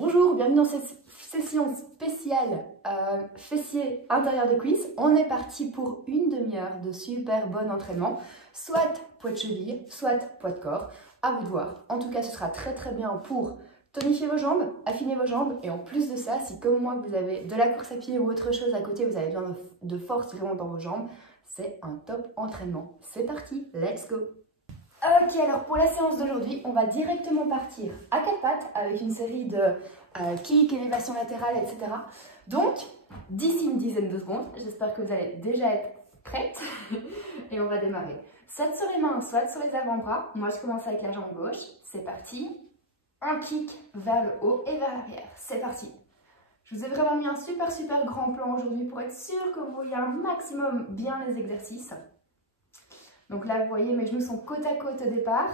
Bonjour, bienvenue dans cette session spéciale fessier intérieur de cuisse. On est parti pour une demi-heure de super bon entraînement, soit poids de cheville, soit poids de corps, à vous de voir. En tout cas, ce sera très bien pour tonifier vos jambes, affiner vos jambes, et en plus de ça, si comme moi vous avez de la course à pied ou autre chose à côté, vous avez besoin de force vraiment dans vos jambes, c'est un top entraînement. C'est parti, let's go! Ok, alors pour la séance d'aujourd'hui, on va directement partir à quatre pattes avec une série de kicks, élévation latérale, etc. Donc, d'ici une dizaine de secondes, j'espère que vous allez déjà être prêtes et on va démarrer. Soit sur les mains, soit sur les avant-bras. Moi, je commence avec la jambe gauche. C'est parti. Un kick vers le haut et vers l'arrière. C'est parti. Je vous ai vraiment mis un super grand plan aujourd'hui pour être sûr que vous voyez un maximum bien les exercices. Donc là, vous voyez, mes genoux sont côte à côte au départ.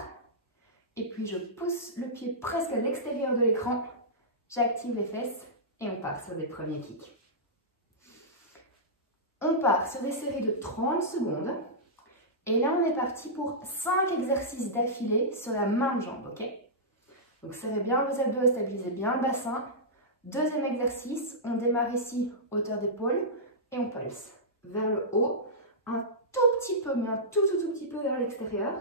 Et puis, je pousse le pied presque à l'extérieur de l'écran. J'active les fesses et on part sur des premiers kicks. On part sur des séries de 30 secondes. Et là, on est parti pour 5 exercices d'affilée sur la même jambe, ok? Donc, serrez bien vos abdos, stabilisez bien le bassin. Deuxième exercice, on démarre ici, hauteur d'épaule, et on pulse vers le haut. Un tout petit peu, mais un tout petit peu vers l'extérieur.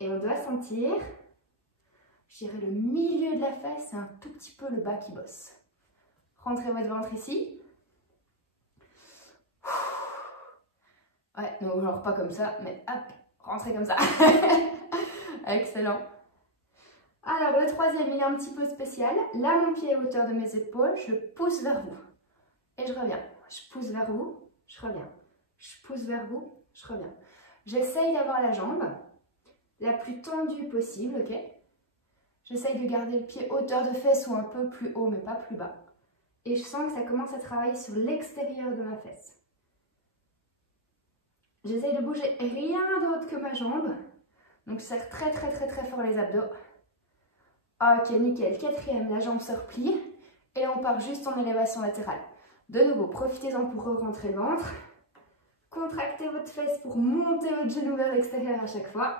Et on doit sentir, je dirais, le milieu de la fesse et un tout petit peu le bas qui bosse. Rentrez votre ventre ici. Ouais, non, genre pas comme ça, mais hop, rentrez comme ça. Excellent. Alors, le troisième, il est un petit peu spécial. Là, mon pied est à hauteur de mes épaules, je pousse vers vous. Et je reviens. Je pousse vers vous, je reviens. Je pousse vers vous, je reviens. J'essaye d'avoir la jambe la plus tendue possible, ok? J'essaye de garder le pied hauteur de fesse ou un peu plus haut, mais pas plus bas. Et je sens que ça commence à travailler sur l'extérieur de ma fesse. J'essaye de bouger rien d'autre que ma jambe. Donc je serre très fort les abdos. Ok, nickel. Quatrième, la jambe se replie. Et on part juste en élévation latérale. De nouveau, profitez-en pour re-rentrer le ventre. Contractez votre fesse pour monter votre genou vers l'extérieur à chaque fois.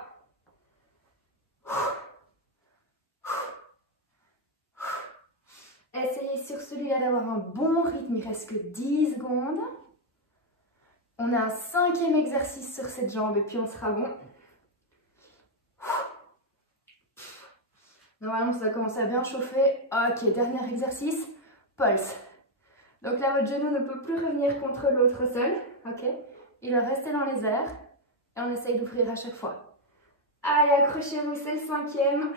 Essayez sur celui-là d'avoir un bon rythme, il reste que 10 secondes. On a un cinquième exercice sur cette jambe et puis on sera bon. Normalement, ça va commencer à bien chauffer. Ok, dernier exercice, pulse. Donc là, votre genou ne peut plus revenir contre l'autre seul. Ok, il va rester dans les airs et on essaye d'ouvrir à chaque fois. Allez, accrochez-vous, c'est le cinquième.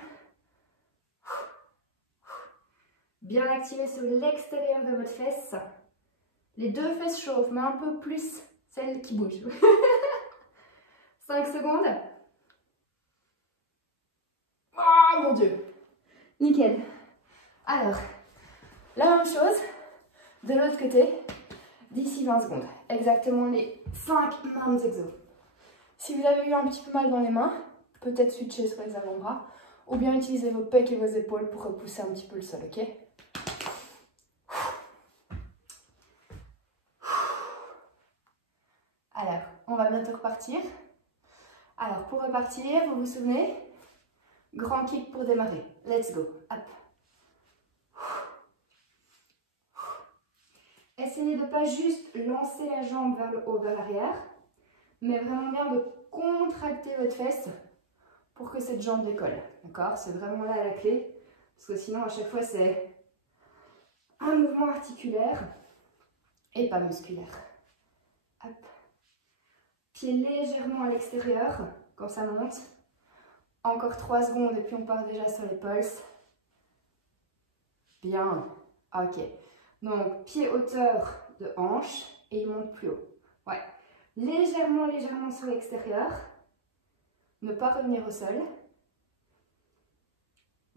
Bien activé sur l'extérieur de votre fesse. Les deux fesses chauffent, mais un peu plus celle qui bouge. 5 secondes. Oh mon Dieu. Nickel. Alors, la même chose de l'autre côté. D'ici 20 secondes. Exactement les 5 mêmes exos. Si vous avez eu un petit peu mal dans les mains, peut-être switcher sur les avant-bras. Ou bien utiliser vos pecs et vos épaules pour repousser un petit peu le sol, ok? Alors, on va bientôt repartir. Alors, pour repartir, vous vous souvenez? Grand kick pour démarrer. Let's go. Hop. Essayez de ne pas juste lancer la jambe vers le haut, vers l'arrière, mais vraiment bien de contracter votre fesse pour que cette jambe décolle. D'accord? C'est vraiment là la clé. Parce que sinon, à chaque fois, c'est un mouvement articulaire et pas musculaire. Hop. Pied légèrement à l'extérieur, quand ça monte. Encore 3 secondes et puis on part déjà sur les pulses. Bien. Ok. Donc, pied hauteur de hanche et il monte plus haut. Ouais. Légèrement sur l'extérieur. Ne pas revenir au sol.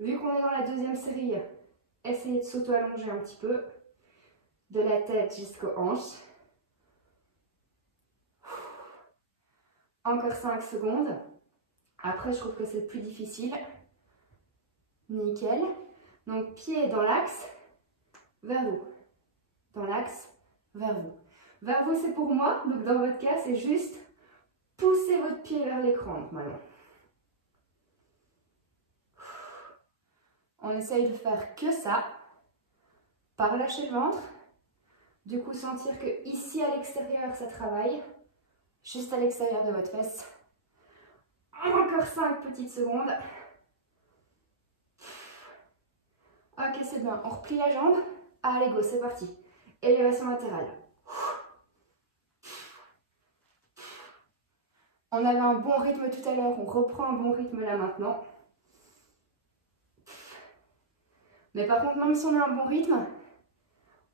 Vu qu'on est dans la deuxième série, essayez de s'auto-allonger un petit peu. De la tête jusqu'aux hanches. Encore 5 secondes. Après, je trouve que c'est plus difficile. Nickel. Donc, pied dans l'axe, vers vous. Dans l'axe, vers vous. Vers vous, c'est pour moi. Donc, dans votre cas, c'est juste pousser votre pied vers l'écran maintenant. On essaye de faire que ça. pas relâcher le ventre. Du coup, sentir que ici à l'extérieur, ça travaille. Juste à l'extérieur de votre fesse. Encore 5 petites secondes. Ok, c'est bien. On replie la jambe. Allez, go, c'est parti. Élévation latérale. On avait un bon rythme tout à l'heure. On reprend un bon rythme là maintenant. Mais par contre, même si on a un bon rythme,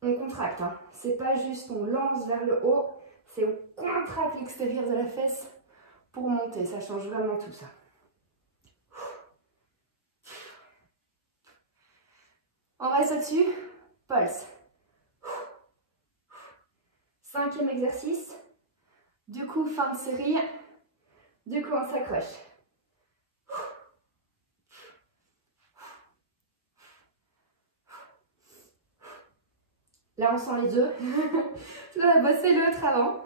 on contracte. Hein. C'est pas juste on lance vers le haut, c'est on contracte l'extérieur de la fesse pour monter. Ça change vraiment tout ça. On reste au-dessus. Pulse. 5e exercice. Du coup, fin de série. Du coup, on s'accroche. Là, on sent les œufs. On a bossé l'autre avant.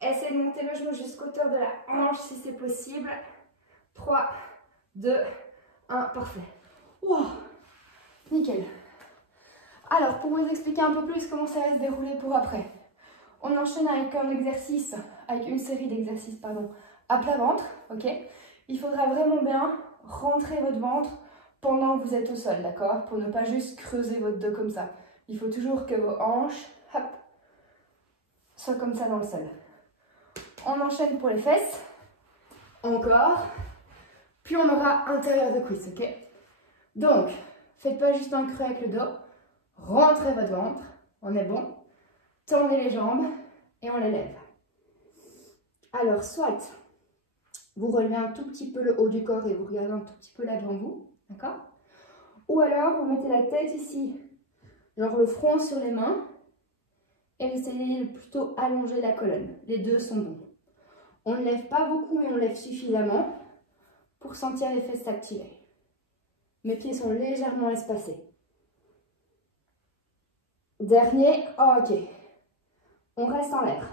Essayez de monter le genou jusqu'à hauteur de la hanche si c'est possible. 3, 2, 1, parfait. Wow, nickel. Alors, pour vous expliquer un peu plus comment ça va se dérouler pour après, on enchaîne avec un exercice, avec une série d'exercices, pardon, à plat ventre, ok? Il faudra vraiment bien rentrer votre ventre pendant que vous êtes au sol, d'accord? Pour ne pas juste creuser votre dos comme ça. Il faut toujours que vos hanches, hop, soient comme ça dans le sol. On enchaîne pour les fesses, encore, puis on aura intérieur de cuisse, ok? Donc, faites pas juste un creux avec le dos, rentrez votre ventre, on est bon, tendez les jambes et on les lève. Alors, soit vous relevez un tout petit peu le haut du corps et vous regardez un tout petit peu là devant vous, d'accord? Ou alors, vous mettez la tête ici, genre le front sur les mains, et vous essayez de plutôt allonger la colonne. Les deux sont bons. On ne lève pas beaucoup, mais on lève suffisamment pour sentir les fesses s'activer. Mes pieds sont légèrement espacés. Dernier, ok. On reste en l'air.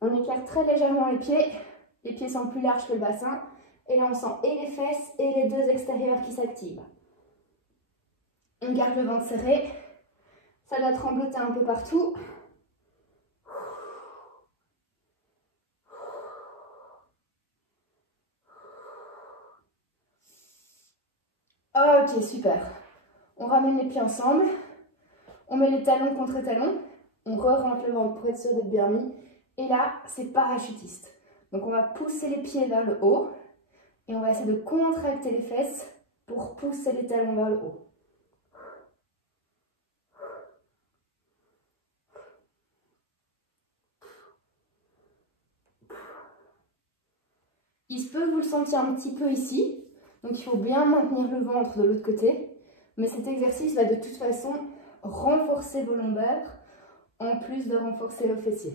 On écarte très légèrement les pieds sont plus larges que le bassin, et là on sent et les fesses et les deux extérieurs qui s'activent. On garde le ventre serré, ça doit trembloter un peu partout. Ok, super. On ramène les pieds ensemble, on met les talons contre talons, on re-rentre le ventre pour être sûr d'être bien mis, et là c'est parachutiste. Donc on va pousser les pieds vers le haut, et on va essayer de contracter les fesses pour pousser les talons vers le haut. Il se peut que vous le sentiez un petit peu ici, donc il faut bien maintenir le ventre de l'autre côté, mais cet exercice va de toute façon renforcer vos lombaires, en plus de renforcer le fessier.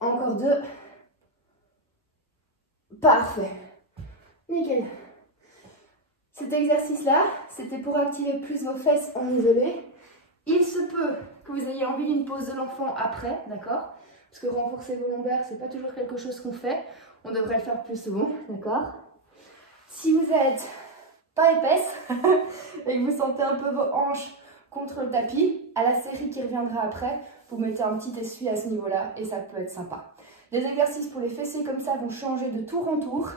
Encore 2. Parfait. Nickel. Cet exercice-là, c'était pour activer plus vos fesses en isolé. Il se peut que vous ayez envie d'une pause de l'enfant après, d'accord? Parce que renforcer vos lombaires, c'est pas toujours quelque chose qu'on fait. On devrait le faire plus souvent, d'accord? Si vous êtes pas épaisse et que vous sentez un peu vos hanches contre le tapis, à la série qui reviendra après, vous mettez un petit essuie à ce niveau-là et ça peut être sympa. Des exercices pour les fessiers comme ça vont changer de tour en tour.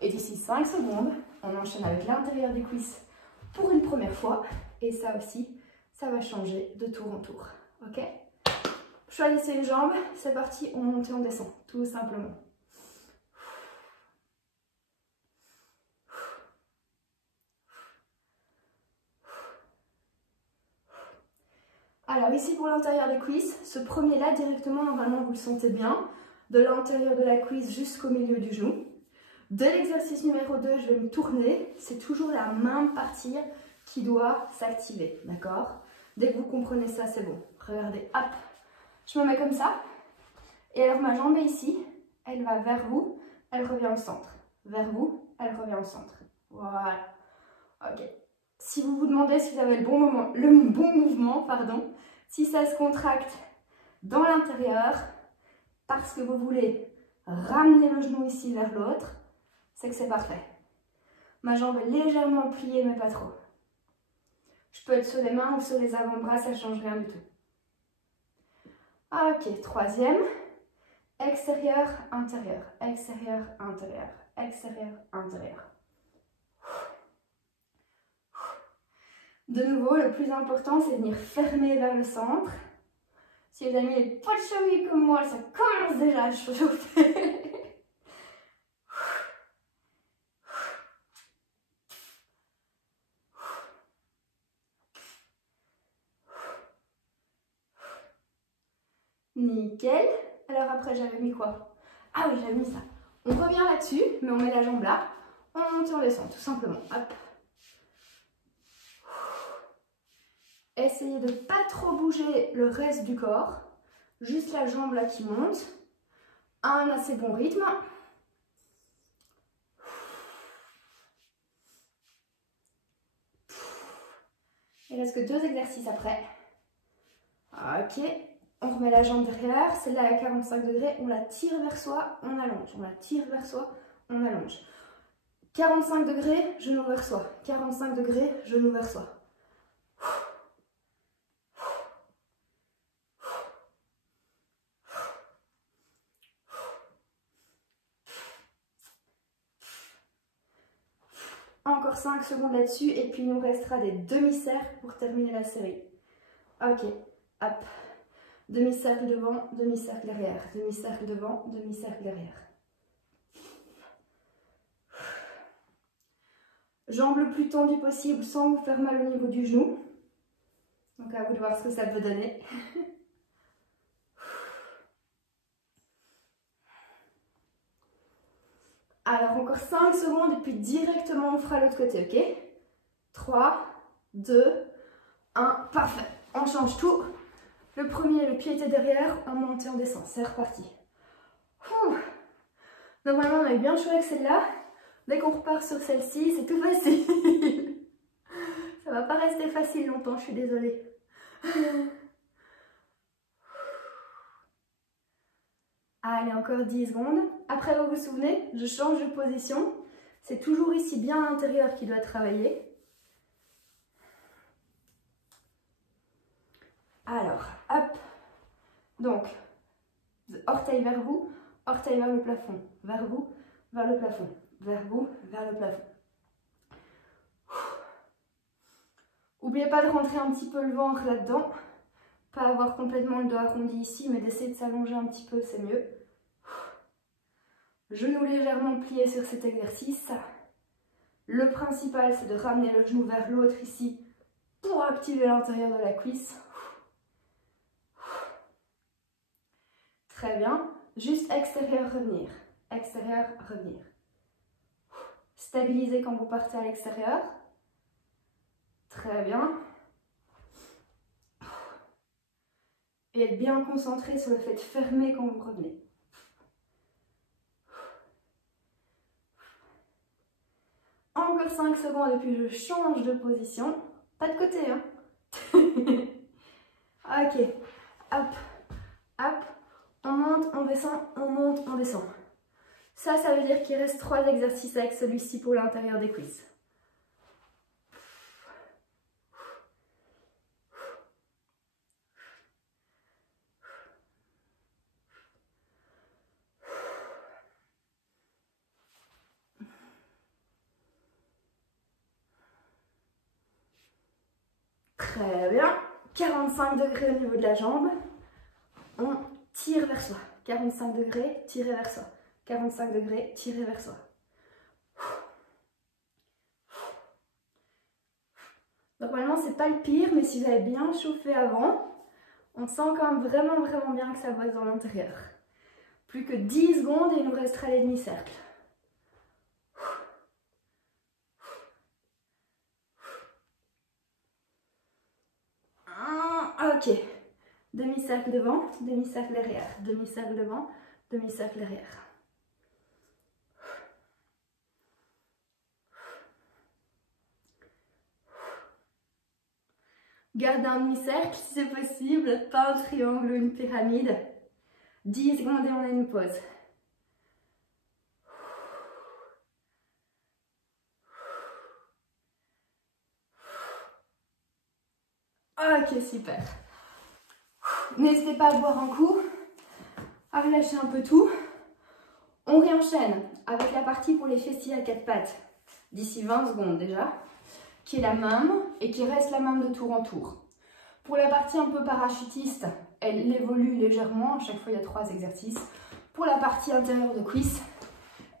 Et d'ici 5 secondes, on enchaîne avec l'intérieur des cuisses pour une première fois. Et ça aussi, ça va changer de tour en tour. Ok? Choisissez une jambe, c'est parti, on monte et on descend, tout simplement. Alors ici pour l'intérieur des cuisses, ce premier-là directement, normalement vous le sentez bien, de l'intérieur de la cuisse jusqu'au milieu du genou. De l'exercice numéro 2, je vais me tourner, c'est toujours la même partie qui doit s'activer, d'accord? Dès que vous comprenez ça, c'est bon. Regardez, hop, je me mets comme ça, et alors ma jambe est ici, elle va vers vous, elle revient au centre. Vers vous, elle revient au centre. Voilà, ok. Si vous vous demandez si vous avez le bon mouvement, si ça se contracte, dans l'intérieur parce que vous voulez ramener le genou ici vers l'autre, c'est que c'est parfait. Ma jambe est légèrement pliée, mais pas trop. Je peux être sur les mains ou sur les avant-bras, ça ne change rien du tout. Ok, troisième. Extérieur, intérieur, extérieur, intérieur, extérieur, intérieur. De nouveau, le plus important, c'est de venir fermer vers le centre. Si vous avez mis les poids de cheville comme moi, ça commence déjà à chauffer. Nickel. Alors après, j'avais mis quoi? Ah oui, j'avais mis ça. On revient là-dessus, mais on met la jambe là. On monte et on descend, tout simplement. Hop. Essayez de ne pas trop bouger le reste du corps. Juste la jambe là qui monte. Un assez bon rythme. Il reste que 2 exercices après. Ok. On remet la jambe derrière. Celle-là à 45 degrés. On la tire vers soi. On allonge. On la tire vers soi. On allonge. 45 degrés, genou vers soi. 45 degrés, genou vers soi. Encore 5 secondes là-dessus et puis il nous restera des demi-cercles pour terminer la série. Ok, hop. Demi-cercle devant, demi-cercle derrière. Demi-cercle devant, demi-cercle derrière. Jambes le plus tendues possible sans vous faire mal au niveau du genou. Donc à vous de voir ce que ça peut donner. Alors encore 5 secondes et puis directement on fera l'autre côté, ok? 3, 2, 1, parfait. On change tout. Le premier, le pied était derrière, on monte et on descend. C'est reparti. Normalement on a eu bien chaud avec celle-là. Dès qu'on repart sur celle-ci, c'est tout facile. Ça va pas rester facile longtemps, je suis désolée. Allez, encore 10 secondes. Après, vous vous souvenez, je change de position. C'est toujours ici bien à l'intérieur qui doit travailler. Alors, hop. Donc, orteil vers vous, orteil vers le plafond. Vers vous, vers le plafond. Vers vous, vers le plafond. N'oubliez pas de rentrer un petit peu le ventre là-dedans. Pas avoir complètement le dos arrondi ici, mais d'essayer de s'allonger un petit peu, c'est mieux. Genou légèrement plié sur cet exercice. Le principal, c'est de ramener le genou vers l'autre ici pour activer l'intérieur de la cuisse. Très bien. Juste extérieur, revenir. Extérieur, revenir. Stabilisez quand vous partez à l'extérieur. Très bien. Et être bien concentré sur le fait de fermer quand vous revenez. Encore 5 secondes et puis je change de position. Pas de côté, hein. Ok. Hop, hop. On monte, on descend, on monte, on descend. Ça veut dire qu'il reste 3 exercices avec celui-ci pour l'intérieur des cuisses. Très bien. 45 degrés au niveau de la jambe. On tire vers soi. 45 degrés, tirez vers soi. 45 degrés, tirez vers soi. Normalement, c'est pas le pire, mais si vous avez bien chauffé avant, on sent quand même vraiment bien que ça bosse dans l'intérieur. Plus que 10 secondes et il nous restera les demi-cercles. Ok. Demi-cercle devant, demi-cercle derrière. Demi-cercle devant, demi-cercle derrière. Gardez un demi-cercle si c'est possible, pas un triangle ou une pyramide. 10 secondes et on a une pause. Ok, super. N'hésitez pas à boire un coup, à relâcher un peu tout. On réenchaîne avec la partie pour les fessiers à 4 pattes, d'ici 20 secondes déjà, qui est la même et qui reste la même de tour en tour. Pour la partie un peu parachutiste, elle évolue légèrement, à chaque fois il y a 3 exercices. Pour la partie intérieure de cuisse,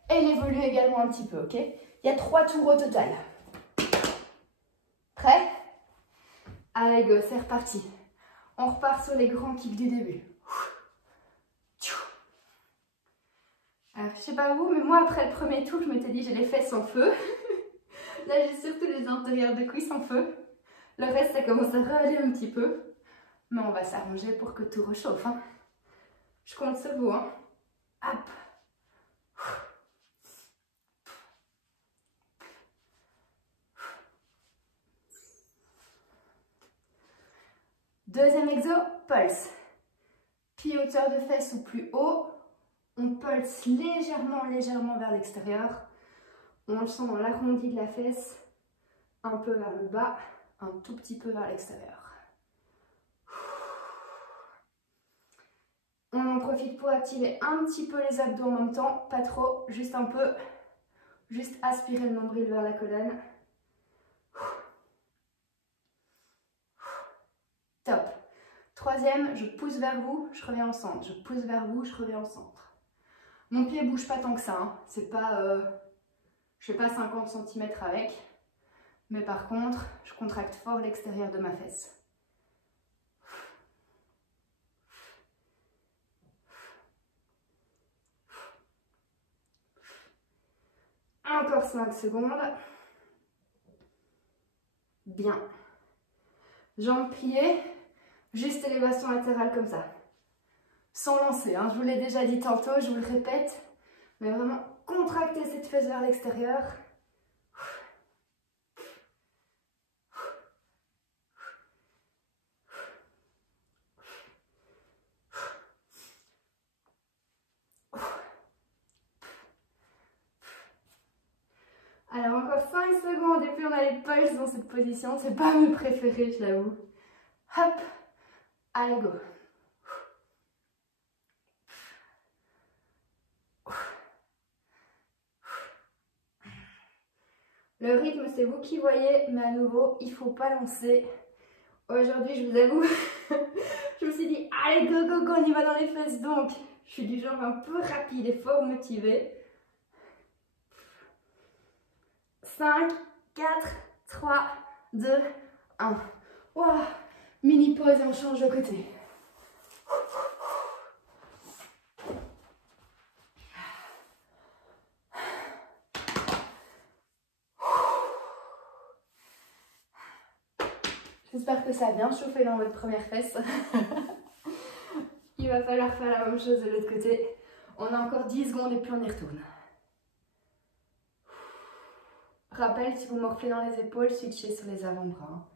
elle évolue également un petit peu, ok? Il y a 3 tours au total. Prêt? Allez go, c'est reparti. On repart sur les grands kicks du début. Alors, je sais pas vous, mais moi après le premier tour, je m'étais dit j'ai les fesses en feu. Là, j'ai surtout les intérieurs de cuisses en feu. Le reste, ça commence à râler un petit peu. Mais on va s'arranger pour que tout rechauffe. Hein. Je compte sur vous. Hein. Hop. Deuxième exo, pulse. Pied hauteur de fesses ou plus haut. On pulse légèrement vers l'extérieur. On le sent dans l'arrondi de la fesse. Un peu vers le bas, un tout petit peu vers l'extérieur. On en profite pour activer un petit peu les abdos en même temps, pas trop, juste un peu. Juste aspirer le nombril vers la colonne. Top. Troisième, je pousse vers vous, je reviens au centre. Je pousse vers vous, je reviens au centre. Mon pied bouge pas tant que ça, hein. C'est pas, je fais pas 50 cm avec. Mais par contre, je contracte fort l'extérieur de ma fesse. Encore 5 secondes. Bien. Jambes pliées, juste élévation latérale comme ça. Sans lancer, hein. Je vous l'ai déjà dit tantôt, je vous le répète. Mais vraiment, contractez cette fesse vers l'extérieur. Alors encore 5 secondes et puis on a les pulses dans cette position. C'est pas mes préférés, je l'avoue. Hop, allez go. Le rythme, c'est vous qui voyez, mais à nouveau, il ne faut pas lancer. Aujourd'hui, je vous avoue, je me suis dit, allez go, on y va dans les fesses. Donc, je suis du genre un peu rapide et fort motivée. 5, 4, 3, 2, 1. Wow. Mini pause et on change de côté. J'espère que ça a bien chauffé dans votre première fesse. Il va falloir faire la même chose de l'autre côté. On a encore 10 secondes et puis on y retourne. Rappel, si vous morflez dans les épaules, switchez sur les avant-bras.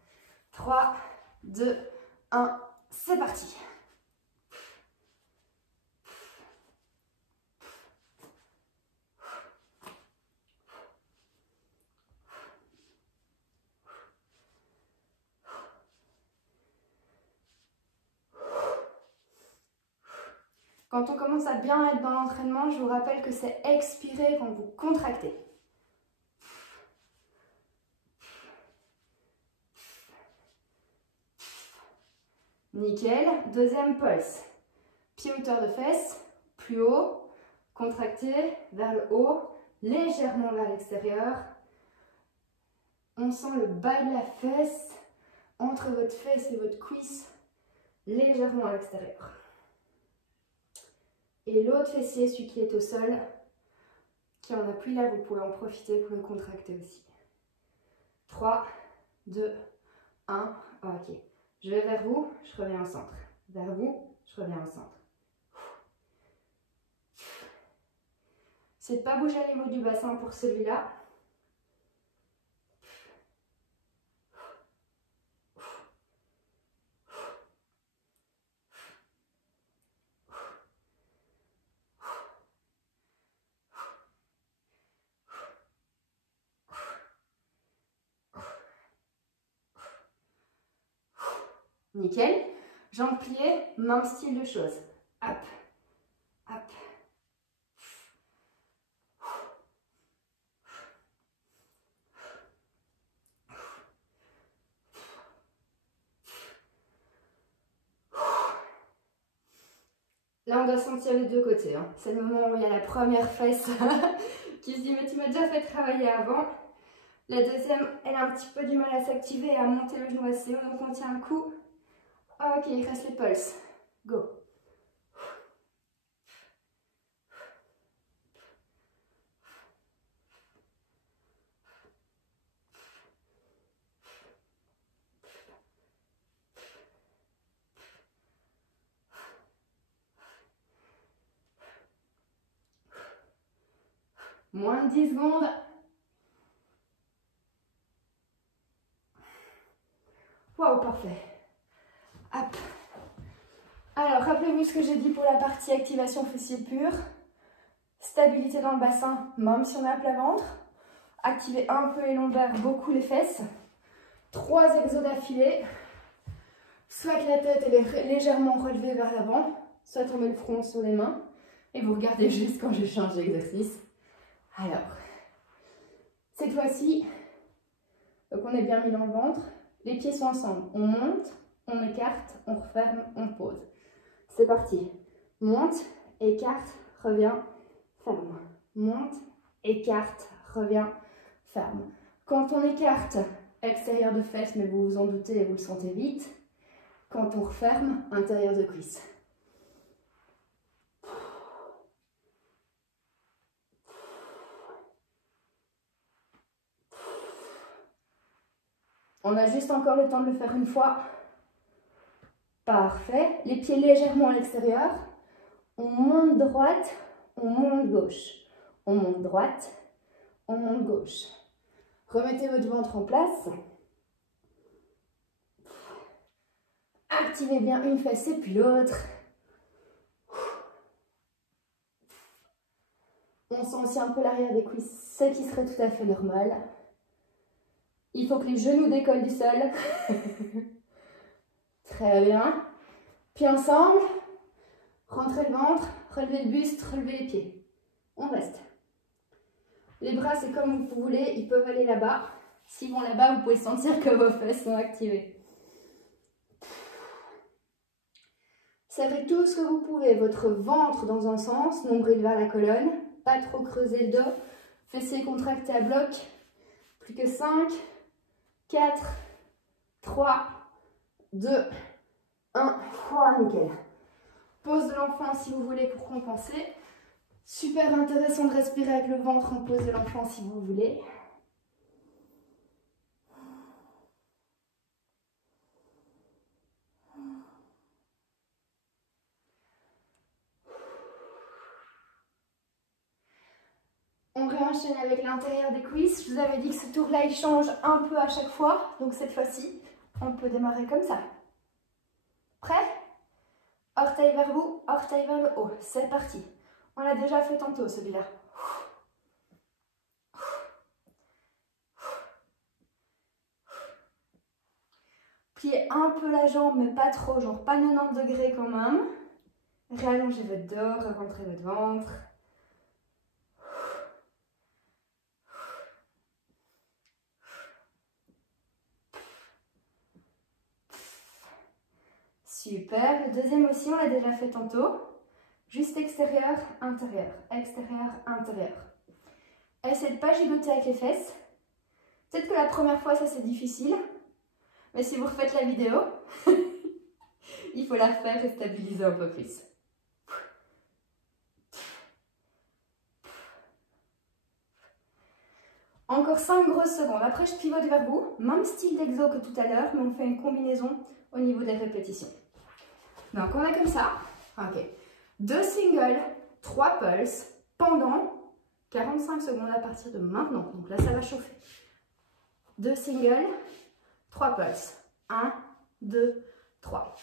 3, 2, 1, c'est parti. Quand on commence à bien être dans l'entraînement, je vous rappelle que c'est expirer quand vous contractez. Nickel. Deuxième pulse. Pied hauteur de fesses, plus haut, contracté vers le haut, légèrement vers l'extérieur. On sent le bas de la fesse entre votre fesse et votre cuisse, légèrement à l'extérieur. Et l'autre fessier, celui qui est au sol, qui en appuie là, vous pouvez en profiter pour le contracter aussi. 3, 2, 1, ok. Je vais vers vous, je reviens au centre. Vers vous, je reviens au centre. C'est de ne pas bouger au niveau du bassin pour celui-là. Nickel. Jambes pliées, même style de choses. Hop, hop. Là, on doit sentir les deux côtés. Hein. C'est le moment où il y a la première fesse qui se dit « mais tu m'as déjà fait travailler avant ». La deuxième, elle a un petit peu du mal à s'activer et à monter le genou assez haut, donc on tient un coup. Ok, il reste les pulses. Go. Moins de 10 secondes. Waouh, parfait. Hop. Alors, rappelez-vous ce que j'ai dit pour la partie activation fessier pure. Stabilité dans le bassin, même si on a plat ventre. Activez un peu les lombaires, beaucoup les fesses. 3 exos d'affilée. Soit que la tête elle est légèrement relevée vers l'avant, soit on met le front sur les mains. Et vous regardez juste quand je change d'exercice. Alors, cette fois-ci, donc on est bien mis dans le ventre. Les pieds sont ensemble. On monte, on écarte, on referme, on pose. C'est parti. Monte, écarte, revient, ferme. Monte, écarte, revient, ferme. Quand on écarte, extérieur de fesses, mais vous vous en doutez et vous le sentez vite. Quand on referme, intérieur de cuisse. On a juste encore le temps de le faire une fois. Parfait. Les pieds légèrement à l'extérieur. On monte droite, on monte gauche. On monte droite, on monte gauche. Remettez votre ventre en place. Activez bien une fesse et puis l'autre. On sent aussi un peu l'arrière des cuisses, ce qui serait tout à fait normal. Il faut que les genoux décollent du sol. Très bien. Puis ensemble, rentrez le ventre, relevez le buste, relevez les pieds. On reste. Les bras, c'est comme vous voulez, ils peuvent aller là-bas. S'ils vont là-bas, vous pouvez sentir que vos fesses sont activées. Serrez tout ce que vous pouvez, votre ventre dans un sens, nombril vers la colonne. Pas trop creuser le dos. Fessiers contractés à bloc. Plus que 5, 4, 3, 2, 1. Oh, nickel. Pose de l'enfant si vous voulez pour compenser. Super intéressant de respirer avec le ventre en pose de l'enfant si vous voulez. On réenchaîne avec l'intérieur des cuisses. Je vous avais dit que ce tour-là, il change un peu à chaque fois. Donc cette fois-ci, on peut démarrer comme ça. Prêt? Orteil vers vous, orteil vers le haut. C'est parti. On l'a déjà fait tantôt celui-là. Pliez un peu la jambe, mais pas trop, genre pas 90 degrés quand même. Réallongez votre dos, rentrez votre ventre. Super. Le deuxième aussi, on l'a déjà fait tantôt. Juste extérieur, intérieur, extérieur, intérieur. Essayez de ne pas gigoter avec les fesses. Peut-être que la première fois, ça c'est difficile. Mais si vous refaites la vidéo, il faut la faire et stabiliser un peu plus. Encore 5 grosses secondes. Après, je pivote vers vous. Même style d'exo que tout à l'heure, mais on fait une combinaison au niveau des répétitions. Donc, on a comme ça. Ok. 2 singles, 3 pulses pendant 45 secondes à partir de maintenant. Donc là, ça va chauffer. 2 singles, 3 pulses. 1, 2, 3.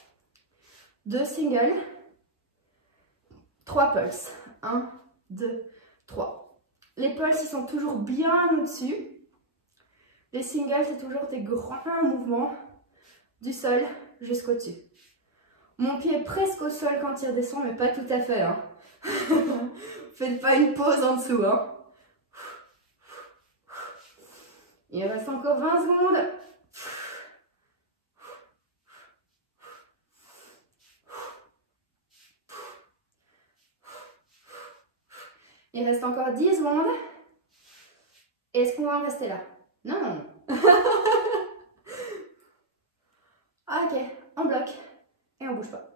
2 singles, 3 pulses. 1, 2, 3. Les pulses, ils sont toujours bien au-dessus. Les singles, c'est toujours des grands mouvements du sol jusqu'au-dessus. Mon pied est presque au sol quand il redescend, mais pas tout à fait. Hein. Faites pas une pause en dessous. Hein. Il reste encore 20 secondes. Il reste encore 10 secondes. Est-ce qu'on va en rester là? Non. Ok, on bloque et on bouge pas.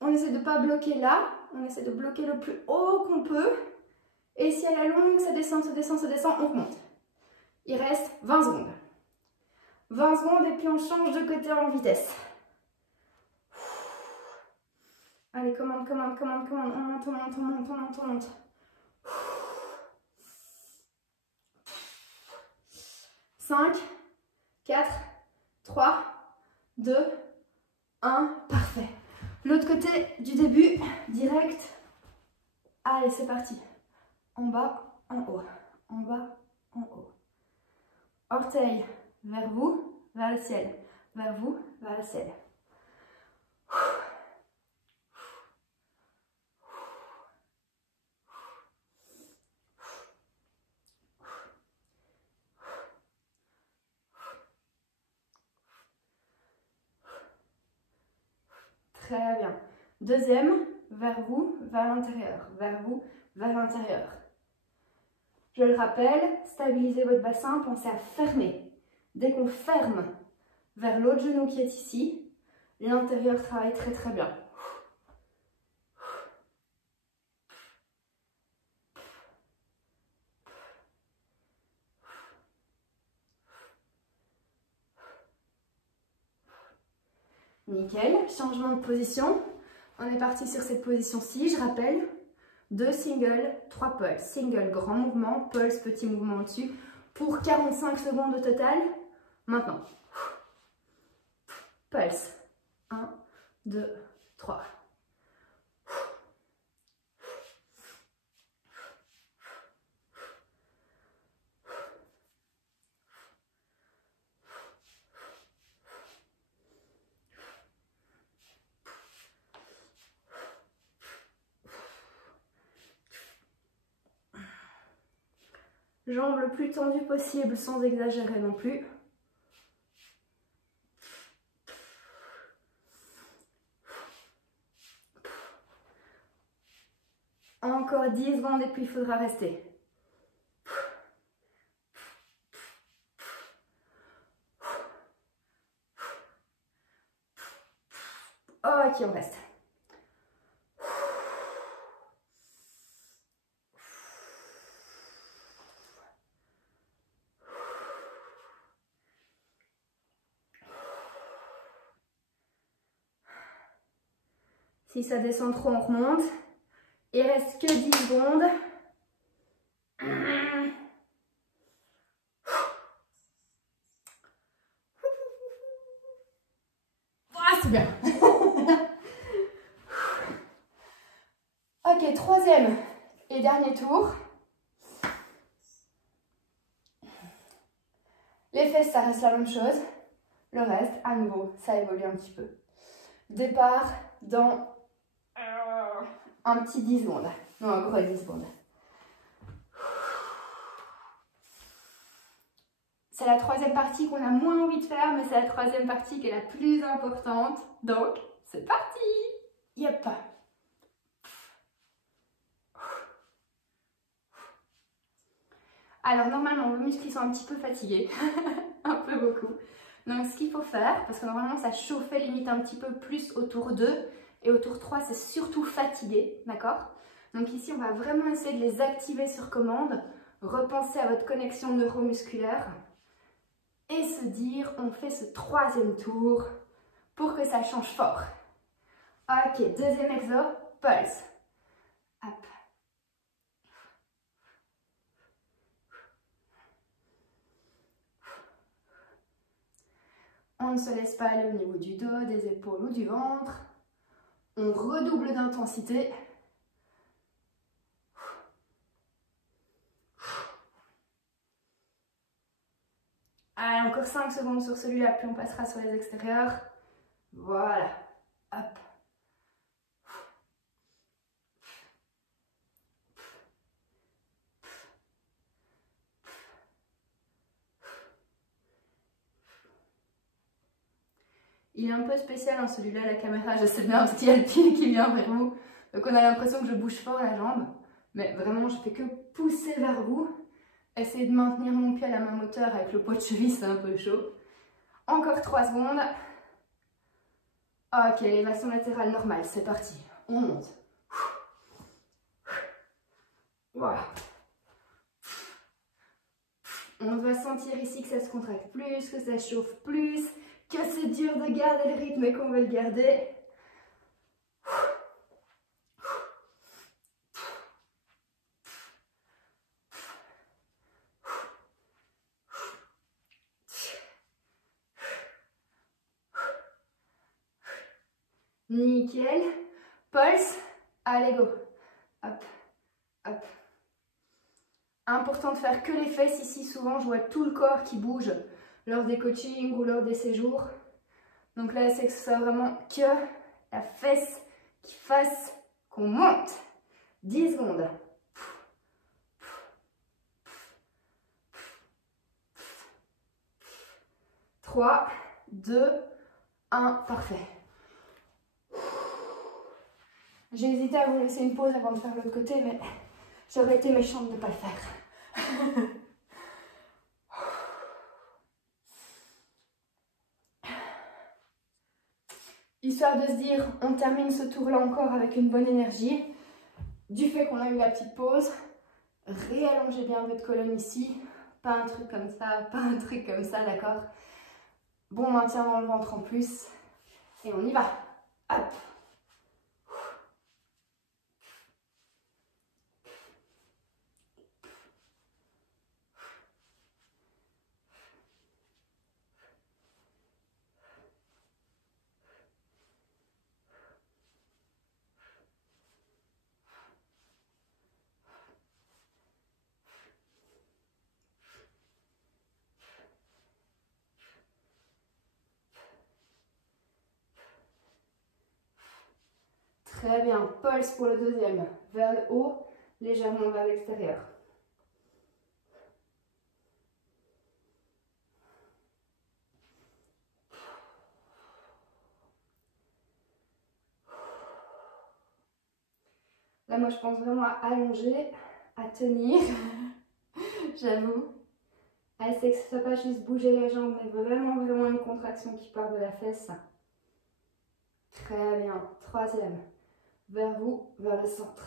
On essaie de ne pas bloquer là, on essaie de bloquer le plus haut qu'on peut. Et si à la longue, ça descend, ça descend, ça descend, on remonte. Il reste 20 secondes. 20 secondes et puis on change de côté en vitesse. Allez, commande, commande, commande, commande. On monte, on monte, on monte, on monte, on monte. 5, 4, 3, 2, 1. Parfait. L'autre côté du début, direct. Allez, c'est parti. En bas, en haut. En bas, en haut. Orteil vers vous, vers le ciel. Vers vous, vers le ciel. Très bien. Deuxième, vers vous, vers l'intérieur. Vers vous, vers l'intérieur. Je le rappelle, stabilisez votre bassin, pensez à fermer. Dès qu'on ferme vers l'autre genou qui est ici, l'intérieur travaille très très bien. Nickel, changement de position. On est parti sur cette position-ci, je rappelle. 2 singles, 3 pulses. Single, grand mouvement, pulse, petit mouvement au-dessus. Pour 45 secondes au total. Maintenant. Pulse. 1, 2, 3. Jambes le plus tendues possible sans exagérer non plus. Encore 10 secondes et puis il faudra rester. Ok, on reste. Si ça descend trop, on remonte. Il reste que 10 secondes. Ah, c'est bien. Ok, troisième et dernier tour. Les fesses, ça reste la même chose. Le reste, à nouveau, ça évolue un petit peu. Départ dans un petit 10 secondes. Non, un gros 10 secondes. C'est la troisième partie qu'on a moins envie de faire, mais c'est la troisième partie qui est la plus importante. Donc, c'est parti! Yep! Alors, normalement, vos muscles sont un petit peu fatigués. Un peu beaucoup. Donc, ce qu'il faut faire, parce que normalement, ça chauffait limite un petit peu plus au tour 2. Et au tour 3, c'est surtout fatigué. D'accord? Donc ici, on va vraiment essayer de les activer sur commande. Repenser à votre connexion neuromusculaire. Et se dire, on fait ce troisième tour pour que ça change fort. Ok, deuxième exo, pulse. Hop. On ne se laisse pas aller au niveau du dos, des épaules ou du ventre. On redouble d'intensité. Allez, encore 5 secondes sur celui-là, puis on passera sur les extérieurs. Voilà. Hop. Il est un peu spécial, hein, celui-là, la caméra, je sais bien, parce qu'il y a le pied qui vient vers vous. Donc on a l'impression que je bouge fort la jambe. Mais vraiment, je fais que pousser vers vous. Essayez de maintenir mon pied à la même hauteur avec le poids de cheville, c'est un peu chaud. Encore 3 secondes. Ok, élévation latérale normale, c'est parti. On monte. Voilà. On va sentir ici que ça se contracte plus, que ça chauffe plus, que c'est dur de garder le rythme et qu'on veut le garder. Nickel. Pulse. Allez, go. Hop, hop. Important de faire que les fesses ici. Souvent, je vois tout le corps qui bouge lors des coachings ou lors des séjours. Donc là, c'est que ce soit vraiment que la fesse qui fasse qu'on monte. 10 secondes. 3, 2, 1. Parfait. J'ai hésité à vous laisser une pause avant de faire l'autre côté, mais j'aurais été méchante de ne pas le faire. Histoire de se dire, on termine ce tour-là encore avec une bonne énergie. Du fait qu'on a eu la petite pause, réallongez bien votre colonne ici. Pas un truc comme ça, pas un truc comme ça, d'accord? Bon maintien dans le ventre en plus. Et on y va. Hop. Très bien. Pulse pour le deuxième. Vers le haut, légèrement vers l'extérieur. Là, moi, je pense vraiment à allonger, à tenir. J'avoue. C'est que ce ne soit pas juste bouger les jambes, mais vraiment une contraction qui part de la fesse. Très bien. Troisième. Vers vous, vers le centre.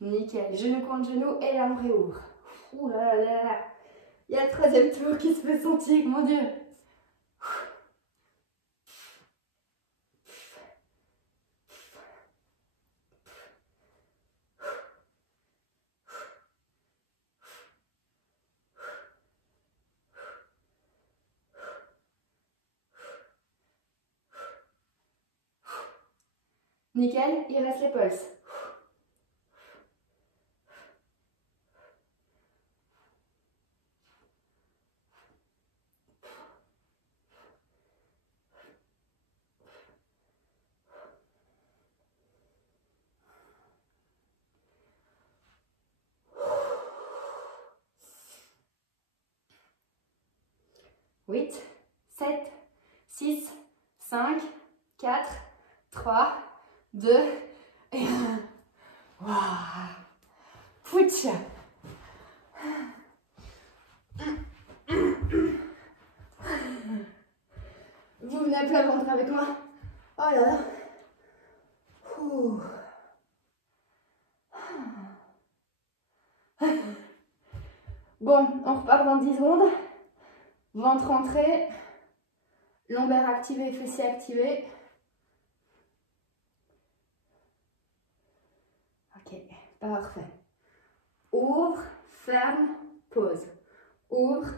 Nickel. Genou contre genou et là on réouvre. Ouh là là là là. Il y a le troisième tour qui se fait sentir, mon Dieu. Nickel, il reste les pulses. Huit, 7, 6, 5, 4, 3, 2 et 1. Waouh. Pouch. Vous venez à plat ventre avec moi. Oh là là. Ouh. Bon, on repart dans 10 secondes. Ventre entré. Lombaire activé, fessier activé. Ok, parfait. Ouvre, ferme, pause. Ouvre,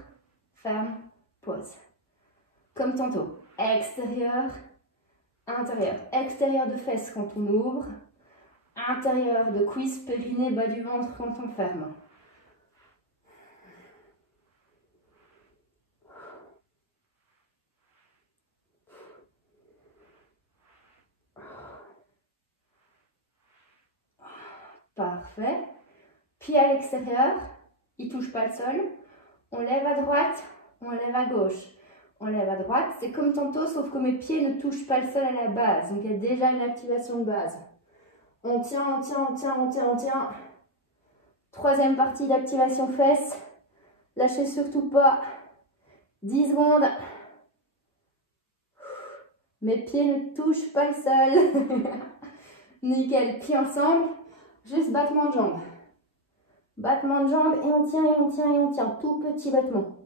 ferme, pause. Comme tantôt. Extérieur, intérieur. Extérieur de fesses quand on ouvre. Intérieur de cuisse, périnée, bas du ventre quand on ferme. Parfait. Pied à l'extérieur, il ne touche pas le sol. On lève à droite, on lève à gauche. On lève à droite, c'est comme tantôt, sauf que mes pieds ne touchent pas le sol à la base. Donc il y a déjà une activation de base. On tient, on tient, on tient, on tient, on tient. Troisième partie d'activation fesses. Lâchez surtout pas. 10 secondes. Mes pieds ne touchent pas le sol. Nickel. Pieds ensemble. Juste battement de jambes. Battement de jambes et on tient et on tient et on tient. Tout petit battement.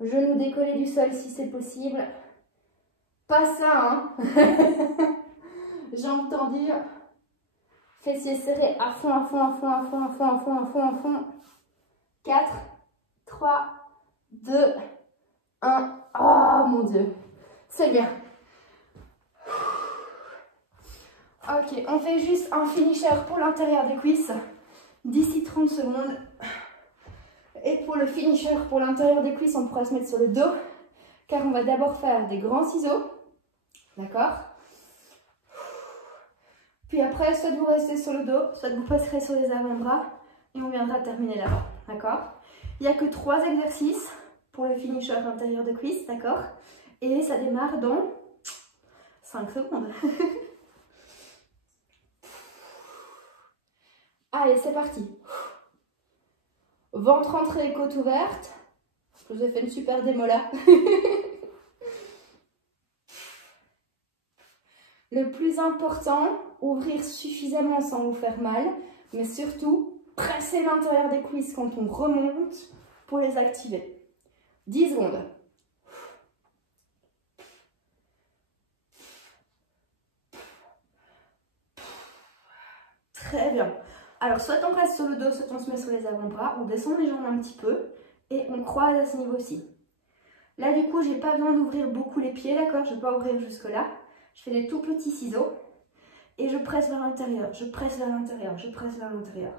Genoux décollés du sol si c'est possible. Pas ça, hein. Jambes tendues. Fessiers serrés à fond, à fond, à fond, à fond, à fond, à fond, à fond, à fond. 4, 3, 2, 1. Oh mon Dieu. C'est bien. Ok, on fait juste un finisher pour l'intérieur des cuisses. D'ici 30 secondes. Et pour le finisher pour l'intérieur des cuisses, on pourra se mettre sur le dos. Car on va d'abord faire des grands ciseaux. D'accord? Puis après, soit vous restez sur le dos, soit vous passerez sur les avant-bras. Et on viendra terminer là-bas. D'accord? Il n'y a que 3 exercices pour le finisher intérieur de cuisse. D'accord? Et ça démarre dans 5 secondes. Allez, c'est parti. Ventre entré, côte ouverte. Je vous ai fait une super démo là. Le plus important, ouvrir suffisamment sans vous faire mal, mais surtout, presser l'intérieur des cuisses quand on remonte pour les activer. 10 secondes. Très bien. Alors, soit on reste sur le dos, soit on se met sur les avant-bras, on descend les jambes un petit peu et on croise à ce niveau-ci. Là, du coup, j'ai pas besoin d'ouvrir beaucoup les pieds, d'accord? Je ne vais pas ouvrir jusque-là. Je fais des tout petits ciseaux et je presse vers l'intérieur, je presse vers l'intérieur, je presse vers l'intérieur.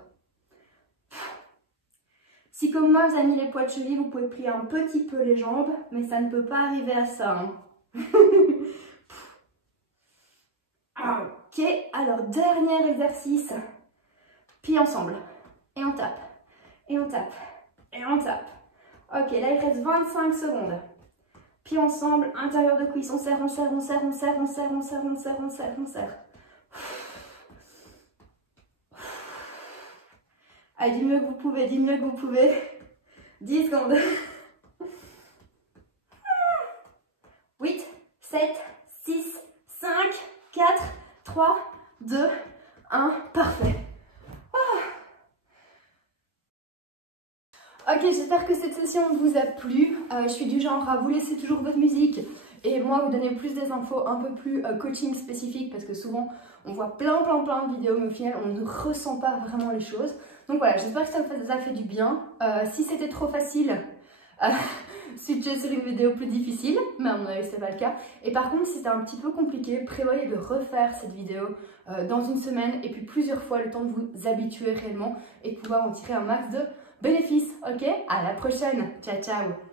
Si comme moi, vous avez mis les poids de cheville, vous pouvez plier un petit peu les jambes, mais ça ne peut pas arriver à ça. Hein. Ok, alors dernier exercice. Pieds ensemble. Et on tape. Et on tape. Et on tape. Ok, là il reste 25 secondes. Pieds ensemble, intérieur de cuisse. On serre, on serre, on serre, on serre, on serre, on serre, on serre, on serre, on serre. Allez, du mieux que vous pouvez, du mieux que vous pouvez. 10 secondes. 8, 7, 6, 5, 4, 3, 2, 1. Parfait. Ok, j'espère que cette session vous a plu. Je suis du genre à vous laisser toujours votre musique et moi vous donner plus des infos un peu plus coaching spécifiques parce que souvent on voit plein de vidéos mais au final on ne ressent pas vraiment les choses. Donc voilà, j'espère que ça vous a fait du bien. Si c'était trop facile, switchez sur une vidéo plus difficile, mais à mon avis c'est pas le cas. Et par contre si c'était un petit peu compliqué, prévoyez de refaire cette vidéo dans une semaine et puis plusieurs fois le temps de vous habituer réellement et de pouvoir en tirer un max de bénéfices, ok? À la prochaine, ciao ciao!